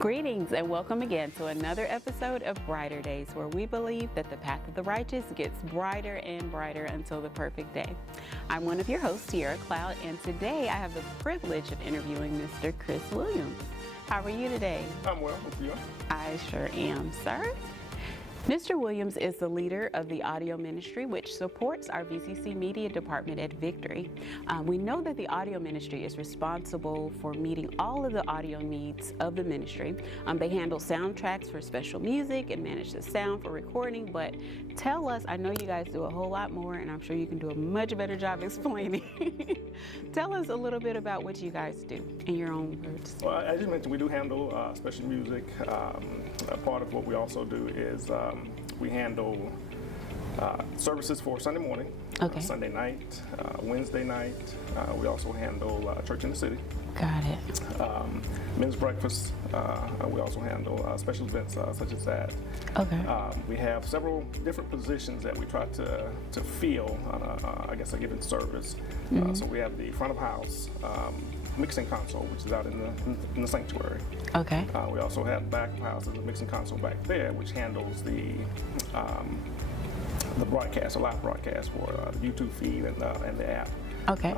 Greetings and welcome again to another episode of Brighter Days, where we believe that the path of the righteous gets brighter and brighter until the perfect day. I'm one of your hosts, Sierra Cloud, and today I have the privilege of interviewing Mr. Chris Williams. How are you today? I'm well. Hope you are. I sure am, sir. Mr. Williams is the leader of the audio ministry, which supports our VCC media department at Victory. We know that the audio ministry is responsible for meeting all of the audio needs of the ministry. They handle soundtracks for special music and manage the sound for recording, but tell us, I know you guys do a whole lot more, and I'm sure you can do a much better job explaining. Tell us a little bit about what you guys do in your own words. Well, as you mentioned, we do handle special music. A part of what we also do is we handle services for Sunday morning, Sunday night, Wednesday night. We also handle church in the city. Got it. Men's breakfast. We also handle special events such as that. Okay. We have several different positions that we try to fill on a given service. Mm-hmm. So we have the front of house mixing console, which is out in the sanctuary. Okay. We also have back of house, there's a mixing console back there, which handles the broadcast, a live broadcast for the YouTube feed and the app. Okay.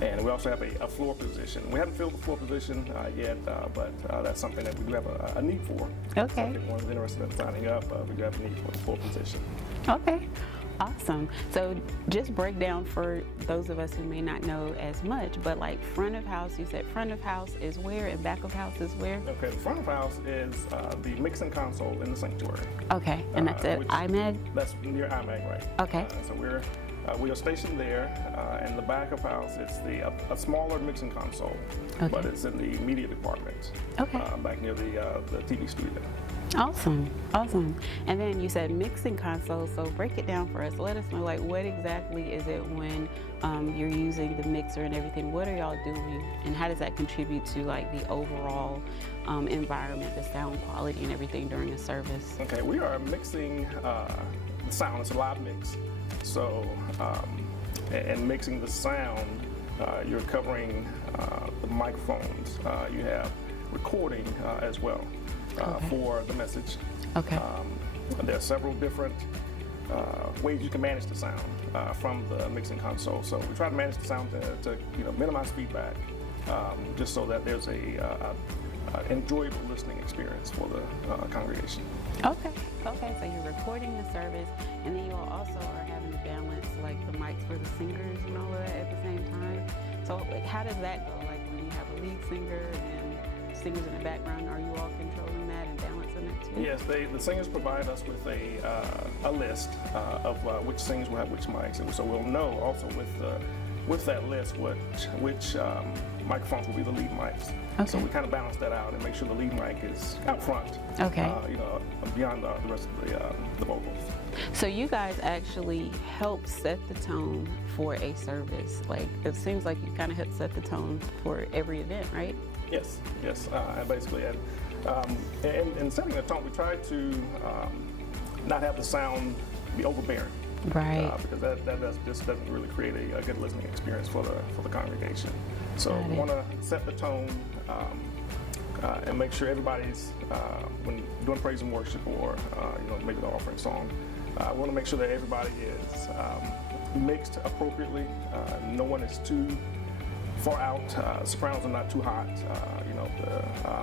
And we also have a floor position. We haven't filled the floor position yet, but that's something that we do have a need for. Okay. So if anyone's interested in signing up, we do have a need for the floor position. Okay. Awesome. So just break down for those of us who may not know as much, but like front of house, you said front of house is where and back of house is where? Okay, the front of house is the mixing console in the sanctuary. Okay, and that's at IMAG? That's near IMAG, right. Okay. So we are stationed there, and the back of house is a smaller mixing console, but it's in the media department. Okay. Back near the TV studio. Awesome. And then you said mixing console, so break it down for us. Let us know, like, what exactly is it when you're using the mixer and everything? What are y'all doing, and how does that contribute to like the overall environment, the sound quality and everything during a service? Okay, we are mixing the sound. It's a live mix. So, and mixing the sound, you're covering the microphones. You have recording as well. For the message. Okay. There are several different ways you can manage the sound from the mixing console. So we try to manage the sound to minimize feedback, just so that there's a enjoyable listening experience for the congregation. Okay. So you're recording the service, and then you all also are having to balance like the mics for the singers and all of that at the same time. So like, how does that go? Like when you have a lead singer and then singers in the background, are you all controlling that and balancing it too? Yes, the singers provide us with a list of which singers will have which mics, and so we'll know also with that list which microphones will be the lead mics. Okay. So we kind of balance that out and make sure the lead mic is out front. Okay. Beyond the rest of the vocals. So you guys actually help set the tone for a service. Like it seems like you kind of help set the tone for every event, right? Yes. And basically, in setting the tone, we try to not have the sound be overbearing. Right. Because that just doesn't really create a good listening experience for the congregation. So we want to set the tone and make sure everybody's when doing praise and worship or maybe the offering song. We want to make sure that everybody is mixed appropriately. No one is too far out. Sopranos are not too hot.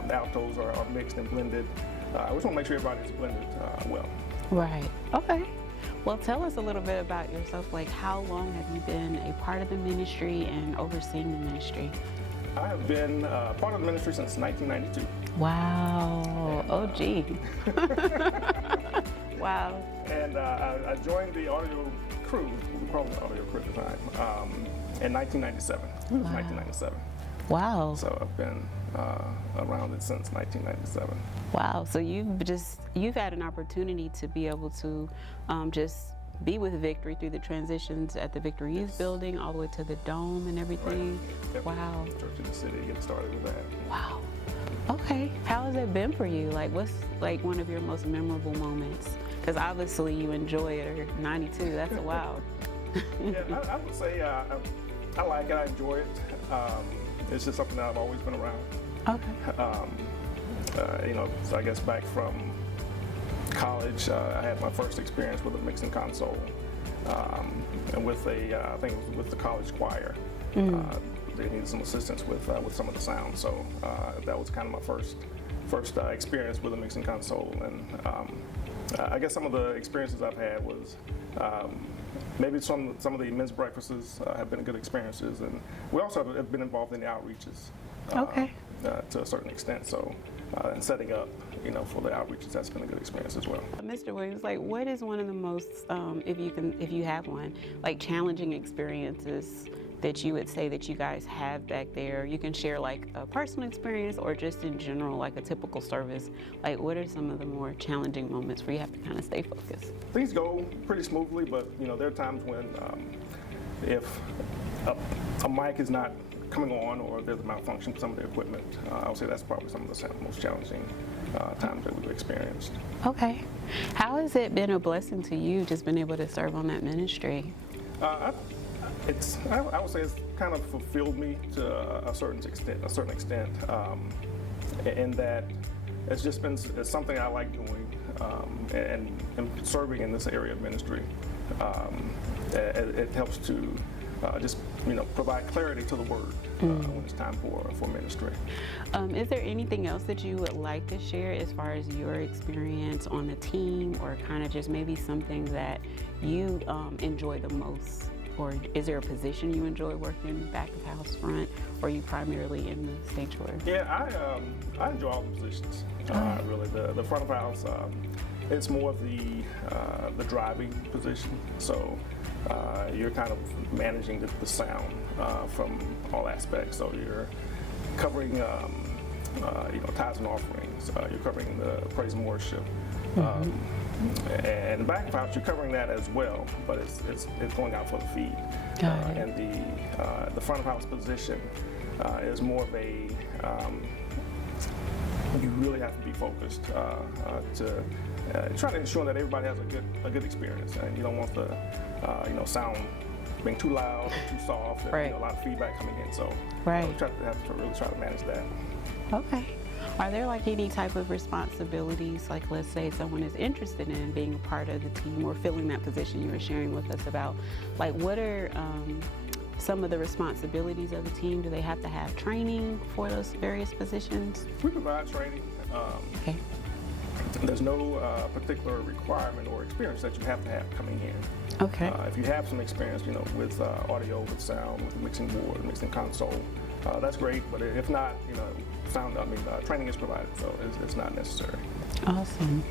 The altos are mixed and blended. We just want to make sure everybody's blended well. Right. Okay. Well, tell us a little bit about yourself. Like, how long have you been a part of the ministry and overseeing the ministry? I have been part of the ministry since 1992. Wow. OG. Wow. And I joined the audio crew, we called it the audio crew at the time, in 1997. It was 1997. Wow. So I've been around it since 1997. Wow. So you've had an opportunity to be able to just be with Victory through the transitions at the Victory Youth Building all the way to the Dome and everything. Right. Yep. Wow. Church in the City, get started with that. Wow. Okay. How has it been for you? Like, what's like one of your most memorable moments? Because obviously you enjoy it. Or 92. That's a wow. Yeah, I would say I like it. I enjoy it. It's just something that I've always been around. Okay. So I guess back from college, I had my first experience with a mixing console, and with I think it was with the college choir. They needed some assistance with some of the sound, so that was kind of my first experience with a mixing console. And I guess some of the experiences I've had was maybe some of the men's breakfasts have been good experiences, and we also have been involved in the outreaches. To a certain extent, so and setting up, for the outreaches, that's been a good experience as well. Mr. Williams, like, what is one of the most, if you have one, like challenging experiences that you would say that you guys have back there? You can share like a personal experience or just in general, like a typical service. Like, what are some of the more challenging moments where you have to kind of stay focused? Things go pretty smoothly, but there are times when if a mic is not coming on or there's a malfunction with some of the equipment, I would say that's probably some of the most challenging times that we've experienced. Okay. How has it been a blessing to you just being able to serve on that ministry? I would say it's kind of fulfilled me to a certain extent, in that it's something I like doing, and serving in this area of ministry. It helps to just provide clarity to the word when it's time for ministry. Is there anything else that you would like to share as far as your experience on the team, or kind of just maybe something that you enjoy the most? Or is there a position you enjoy working back of house, front, or are you primarily in the sanctuary? Yeah, I enjoy all the positions. Really, the front of house, it's more of the driving position. So you're kind of managing the sound from all aspects. So you're covering, tithes and offerings. You're covering the praise and worship. And back of house, you're covering that as well, but it's going out for the feed. And the front of house position is more of a you really have to be focused to try to ensure that everybody has a good experience, and you don't want the sound being too loud or too soft, and a lot of feedback coming in. So we have to really try to manage that. Okay. Are there like any type of responsibilities, like let's say someone is interested in being a part of the team or filling that position you were sharing with us about, like what are some of the responsibilities of the team? Do they have to have training for those various positions? We provide training. Okay. There's no particular requirement or experience that you have to have coming in. Okay. If you have some experience, with audio, with sound, with mixing board, mixing console, that's great. But if not, training is provided, so it's not necessary. Awesome.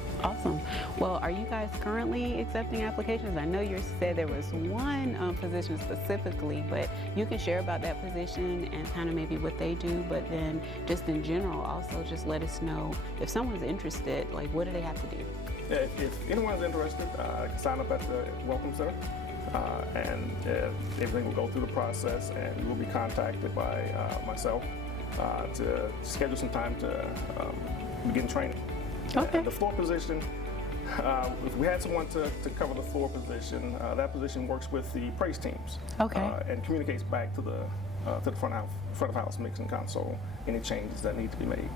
Well, are you guys currently accepting applications? I know you said there was one position specifically, but you can share about that position and kind of maybe what they do, but then just in general, also just let us know if someone's interested, like what do they have to do? If anyone's interested, sign up at the Welcome Center, and everything will go through the process, and you will be contacted by myself to schedule some time to begin training. Okay. The floor position, if we had someone to cover the floor position, that position works with the praise teams. Okay. And communicates back to the front of house mixing console any changes that need to be made.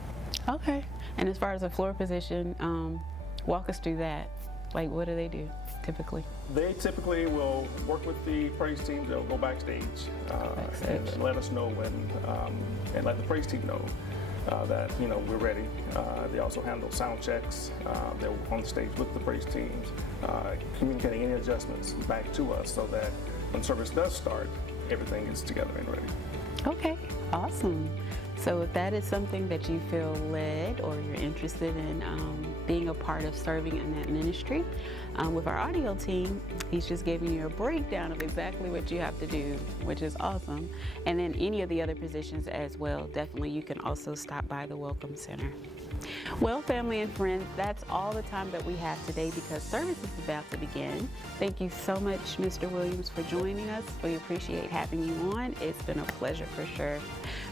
Okay. And as far as the floor position, walk us through that. Like, what do they do typically? They typically will work with the praise teams. They'll go backstage, and let us know when, and let the praise team know that we're ready. They also handle sound checks. They're on the stage with the praise teams, communicating any adjustments back to us so that when service does start, everything is together and ready. Okay, awesome. So if that is something that you feel led or you're interested in being a part of serving in that ministry, with our audio team, he's just giving you a breakdown of exactly what you have to do, which is awesome. And then any of the other positions as well, definitely you can also stop by the Welcome Center. Well, family and friends, that's all the time that we have today because service is about to begin. Thank you so much, Mr. Williams, for joining us. We appreciate having you on. It's been a pleasure for sure.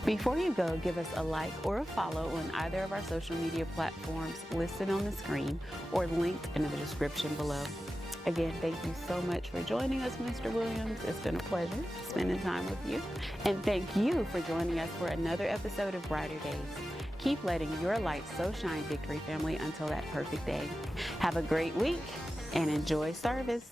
Before you go, give us a like or a follow on either of our social media platforms listed on the screen or linked in the description below. Again, thank you so much for joining us, Mr. Williams. It's been a pleasure spending time with you. And thank you for joining us for another episode of Brighter Days. Keep letting your light so shine, Victory family, until that perfect day. Have a great week and enjoy service.